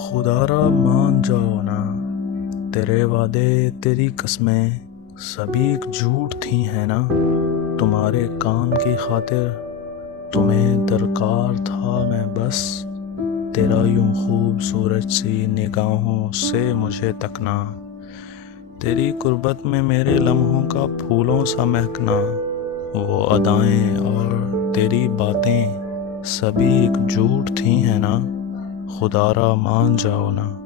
खुदारा मान जाओ ना, तेरे वादे तेरी कस्में सभी एक झूठ थी है ना। तुम्हारे कान की खातिर तुम्हें दरकार था मैं बस, तेरा यूं खूबसूरत सी निगाहों से मुझे तकना, तेरी कुर्बत में मेरे लम्हों का फूलों सा महकना। वो अदाएं और तेरी बातें सभी एक झूठ थी है ना। खुदारा मान जाओ ना।